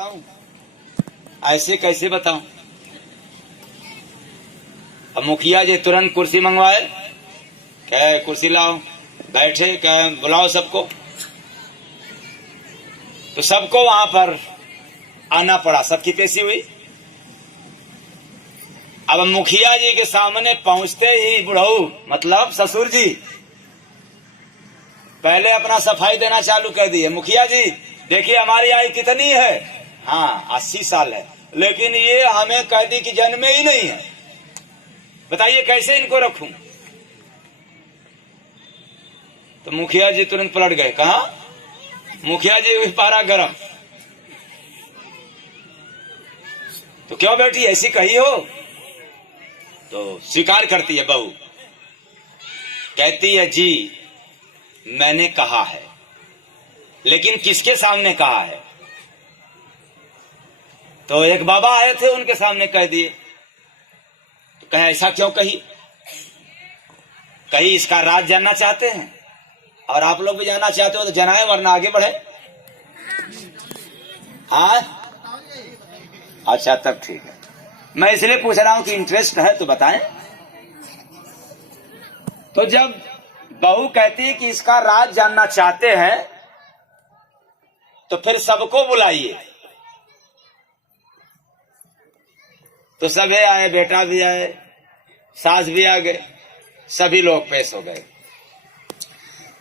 बताऊं? ऐसे कैसे बताऊं? अब मुखिया जी तुरंत कुर्सी मंगवाए, क्या कुर्सी लाओ, बैठे, क्या बुलाओ सबको। तो सबको वहां पर आना पड़ा। सबकी पेशी हुई। अब मुखिया जी के सामने पहुंचते ही बुढ़ऊ मतलब ससुर जी पहले अपना सफाई देना चालू कर दिए। मुखिया जी देखिए हमारी आयु कितनी है? हाँ 80 साल है, लेकिन ये हमें कह दी कि जन्मे ही नहीं है। बताइए कैसे इनको रखूं? तो मुखिया जी तुरंत पलट गए। कहा? मुखिया जी हुई पारा गरम। तो क्यों बेटी ऐसी कही हो? तो स्वीकार करती है बहू, कहती है जी मैंने कहा है, लेकिन किसके सामने कहा है? तो एक बाबा आए थे, उनके सामने कह दिए। तो कहे ऐसा क्यों कही? कही इसका राज जानना चाहते हैं, और आप लोग भी जानना चाहते हो तो जनाए, वरना आगे बढ़े। हाँ अच्छा तब ठीक है। मैं इसलिए पूछ रहा हूं कि इंटरेस्ट है तो बताएं। तो जब बहू कहती है कि इसका राज जानना चाहते हैं, तो फिर सबको बुलाइए। तो सभी आए, बेटा भी आए, सास भी आ गए, सभी लोग पेश हो गए।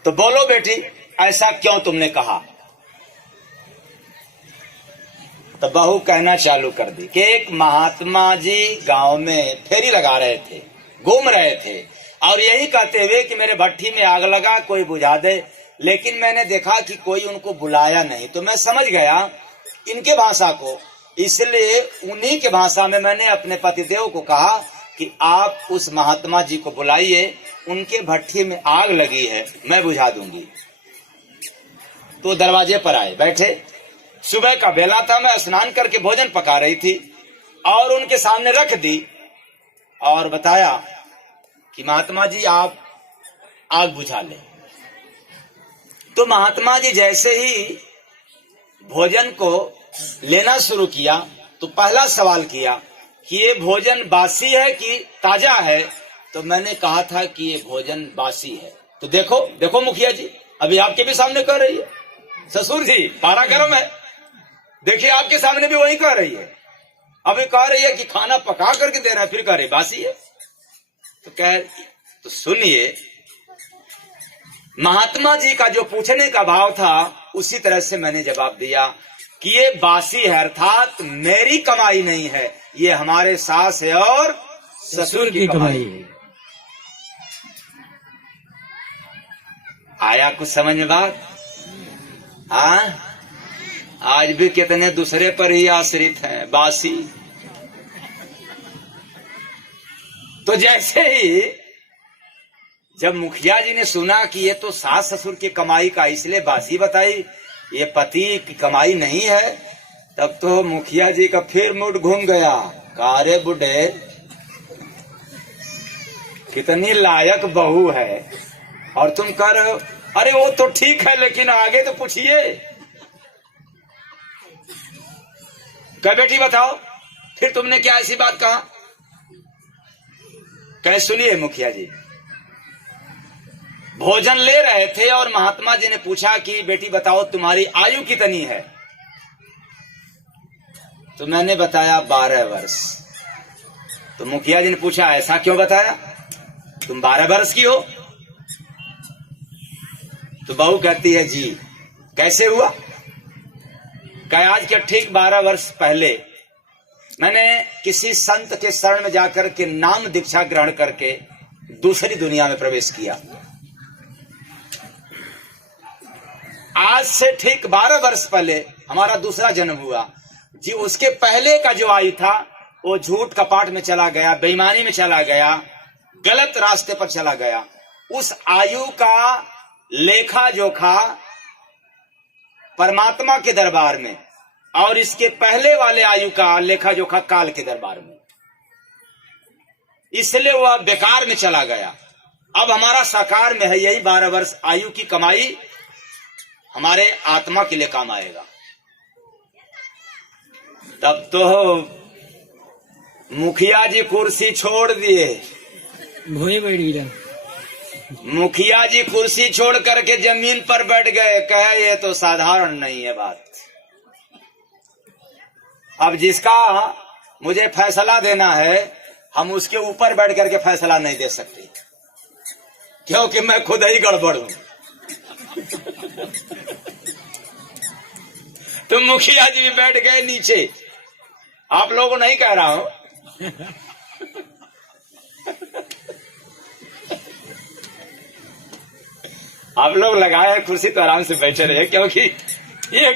तो बोलो बेटी ऐसा क्यों तुमने कहा? तो बहू कहना चालू कर दी कि एक महात्मा जी गांव में फेरी लगा रहे थे, घूम रहे थे, और यही कहते हुए कि मेरे भट्ठी में आग लगा, कोई बुझा दे। लेकिन मैंने देखा कि कोई उनको बुलाया नहीं, तो मैं समझ गया इनके भाषा को, इसलिए उन्हीं के भाषा में मैंने अपने पतिदेव को कहा कि आप उस महात्मा जी को बुलाइए, उनके भट्ठी में आग लगी है, मैं बुझा दूंगी। तो दरवाजे पर आए, बैठे। सुबह का बेला था, मैं स्नान करके भोजन पका रही थी और उनके सामने रख दी और बताया कि महात्मा जी आप आग बुझा ले। तो महात्मा जी जैसे ही भोजन को लेना शुरू किया तो पहला सवाल किया कि ये भोजन बासी है कि ताजा है? तो मैंने कहा था कि ये भोजन बासी है। तो देखो देखो मुखिया जी, अभी आपके भी सामने कह रही है, ससुर जी पारा गरम है, देखिए आपके सामने भी वही कह रही है। अभी कह रही है कि खाना पका करके दे रहा है, फिर कह रही बासी है। तो कह, तो सुनिए, महात्मा जी का जो पूछने का भाव था उसी तरह से मैंने जवाब दिया कि ये बासी है, अर्थात मेरी कमाई नहीं है, ये हमारे सास है और ससुर की कमाई है। आया कुछ समझ में बात? हाँ, आज भी कितने दूसरे पर ही आश्रित हैं, बासी। तो जैसे ही जब मुखिया जी ने सुना कि ये तो सास ससुर की कमाई का, इसलिए बासी बताई, ये पति की कमाई नहीं है, तब तो मुखिया जी का फिर मूड घूम गया। कारे बुढ़े कितनी लायक बहू है, और तुम कह रहे हो अरे वो तो ठीक है, लेकिन आगे तो पूछिए। क्या बेटी बताओ, फिर तुमने क्या ऐसी बात कहा? कहे सुनिए मुखिया जी, भोजन ले रहे थे और महात्मा जी ने पूछा कि बेटी बताओ तुम्हारी आयु कितनी है? तो मैंने बताया 12 वर्ष। तो मुखिया जी ने पूछा ऐसा क्यों बताया, तुम 12 वर्ष की हो? तो बहू कहती है जी कैसे हुआ? कहे आज के ठीक 12 वर्ष पहले मैंने किसी संत के शरण में जाकर के नाम दीक्षा ग्रहण करके दूसरी दुनिया में प्रवेश किया। आज से ठीक 12 वर्ष पहले हमारा दूसरा जन्म हुआ जी। उसके पहले का जो आयु था वो झूठ कपाट में चला गया, बेईमानी में चला गया, गलत रास्ते पर चला गया। उस आयु का लेखा जोखा परमात्मा के दरबार में, और इसके पहले वाले आयु का लेखा जोखा काल के दरबार में, इसलिए वह बेकार में चला गया। अब हमारा साकार में है, यही 12 वर्ष आयु की कमाई हमारे आत्मा के लिए काम आएगा। तब तो मुखिया जी कुर्सी छोड़ दिए। मुखिया जी कुर्सी छोड़ करके जमीन पर बैठ गए। कहे ये तो साधारण नहीं है बात। अब जिसका मुझे फैसला देना है, हम उसके ऊपर बैठ करके फैसला नहीं दे सकते, क्योंकि मैं खुद ही गड़बड़ हूं। तो मुखिया जी भी बैठ गए नीचे। आप लोगों को नहीं कह रहा हूं। आप लोग लगाए हैं कुर्सी तो आराम से बैठे रहे, क्योंकि ये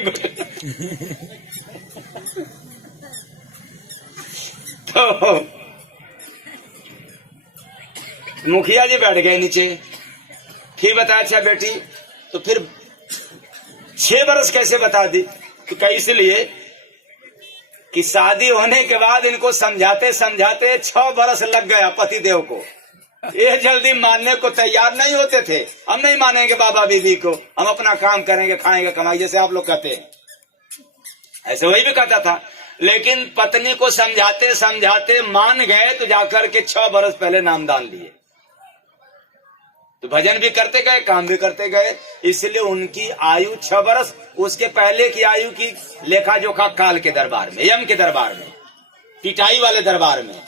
तो मुखिया जी बैठ गए नीचे। फिर बताया अच्छा बेटी, तो फिर 6 बरस कैसे बता दी? तो कई इसलिए कि शादी होने के बाद इनको समझाते समझाते 6 बरस लग गया पतिदेव को। ये जल्दी मानने को तैयार नहीं होते थे। हम नहीं मानेंगे बाबा बीबी को, हम अपना काम करेंगे, खाएंगे, कमाएंगे, जैसे आप लोग कहते हैं, ऐसे वही भी कहता था। लेकिन पत्नी को समझाते समझाते मान गए, तो जाकर के 6 बरस पहले नामदान लिए। तो भजन भी करते गए, काम भी करते गए। इसलिए उनकी आयु 6 बरस। उसके पहले की आयु की लेखा जोखा काल के दरबार में, यम के दरबार में, पिटाई वाले दरबार में।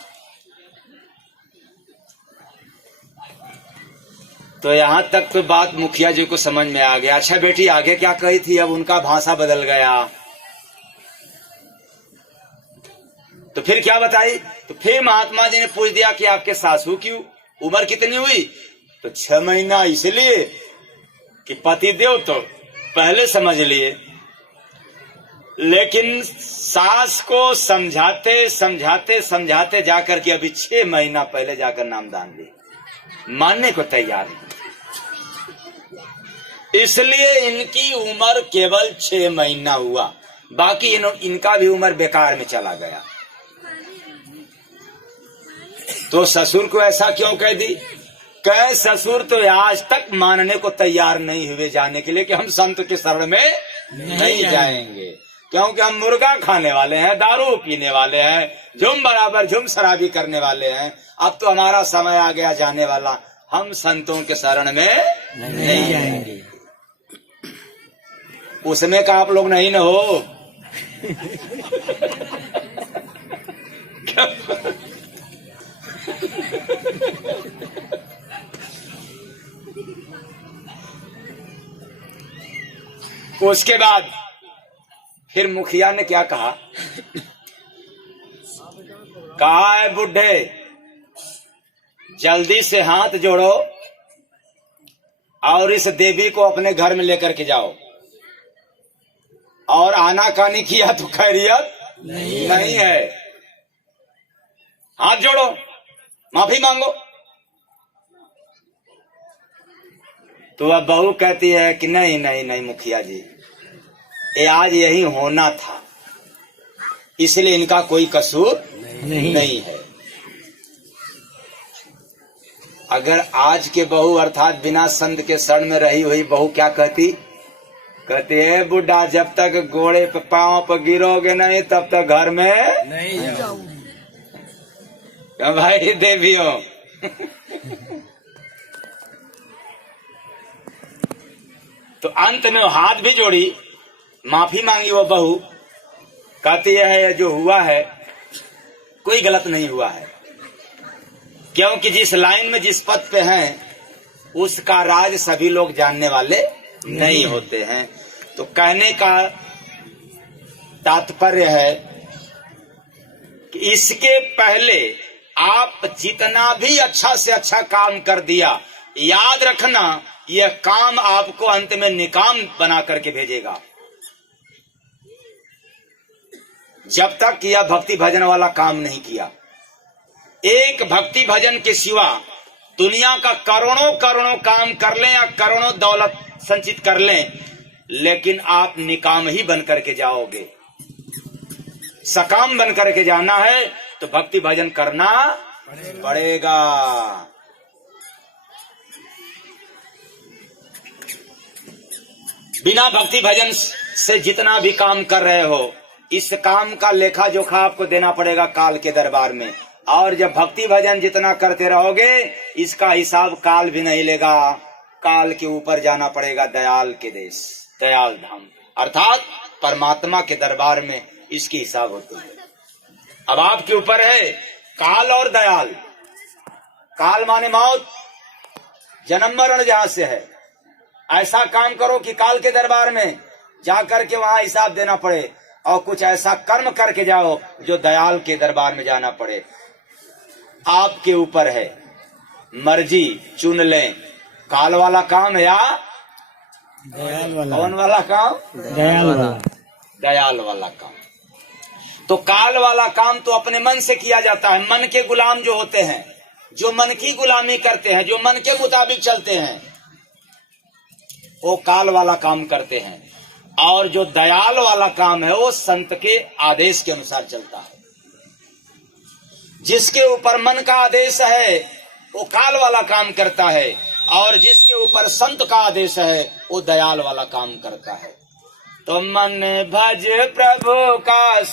तो यहां तक तो बात मुखिया जी को समझ में आ गया। अच्छा बेटी आगे क्या कही थी? अब उनका भाषा बदल गया। तो फिर क्या बताई? तो फिर महात्मा जी ने पूछ दिया कि आपके सासू की उम्र कितनी हुई? तो 6 महीना, इसलिए कि पतिदेव तो पहले समझ लिए। लेकिन सास को समझाते समझाते समझाते जाकर के अभी 6 महीना पहले जाकर नामदान लिए, मानने को तैयार नहीं। इसलिए इनकी उम्र केवल 6 महीना हुआ, बाकी इनका भी उम्र बेकार में चला गया। तो ससुर को ऐसा क्यों कह दी? कह ससुर तो आज तक मानने को तैयार नहीं हुए जाने के लिए कि हम संत के शरण में नहीं जाएंगे, क्योंकि हम मुर्गा खाने वाले हैं, दारू पीने वाले हैं, झुम बराबर झुम शराबी करने वाले हैं। अब तो हमारा समय आ गया जाने वाला, हम संतों के शरण में नहीं जाएंगे। उसमें का आप लोग नहीं न हो। उसके बाद फिर मुखिया ने क्या कहा? कहा है बुढ़े, जल्दी से हाथ जोड़ो और इस देवी को अपने घर में लेकर के जाओ। और आनाकानी किया तो खैरियत नहीं है। हाथ जोड़ो, माफी मांगो। तो अब बहू कहती है कि नहीं नहीं नहीं मुखिया जी, ये आज यही होना था, इसलिए इनका कोई कसूर नहीं है। अगर आज के बहू अर्थात बिना संत के शरण में रही हुई बहू क्या कहती? कहती है बुढ़ा, जब तक घोड़े पे पांव पर गिरोगे नहीं तब तक घर में नहीं जाओ। भाई देवियों, तो अंत में हाथ भी जोड़ी, माफी मांगी वो बहू। कहती है जो हुआ है कोई गलत नहीं हुआ है, क्योंकि जिस लाइन में जिस पद पे हैं उसका राज सभी लोग जानने वाले नहीं होते हैं। तो कहने का तात्पर्य है कि इसके पहले आप जितना भी अच्छा से अच्छा काम कर दिया, याद रखना यह काम आपको अंत में निकाम बना करके भेजेगा। जब तक यह भक्ति भजन वाला काम नहीं किया। एक भक्ति भजन के सिवा दुनिया का करोड़ों करोड़ों काम कर लें या करोड़ों दौलत संचित कर लें, लेकिन आप निकाम ही बन करके जाओगे। सकाम बन करके जाना है तो भक्ति भजन करना पड़ेगा। बिना भक्ति भजन से जितना भी काम कर रहे हो इस काम का लेखा जोखा आपको देना पड़ेगा काल के दरबार में। और जब भक्ति भजन जितना करते रहोगे इसका हिसाब काल भी नहीं लेगा। काल के ऊपर जाना पड़ेगा दयाल के देश, दयाल धाम, अर्थात परमात्मा के दरबार में इसकी हिसाब होती है। अब आपके ऊपर है काल और दयाल। काल माने मौत, जन्म मरण जहां से है, ऐसा काम करो कि काल के दरबार में जाकर के वहां हिसाब देना पड़े, और कुछ ऐसा कर्म करके जाओ जो दयाल के दरबार में जाना पड़े। आपके ऊपर है, मर्जी चुन लें, काल वाला काम या दयाल वाला। कौन वाला काम? दयाल वाला। दयाल वाला काम। तो काल वाला काम तो अपने मन से किया जाता है। मन के गुलाम जो होते हैं, जो मन की गुलामी करते हैं, जो मन के मुताबिक चलते हैं, वो काल वाला काम करते हैं। और जो दयाल वाला काम है वो संत के आदेश के अनुसार चलता है। जिसके ऊपर मन का आदेश है वो काल वाला काम करता है, और जिसके ऊपर संत का आदेश है वो दयाल वाला काम करता है। तो मन भज प्रभु का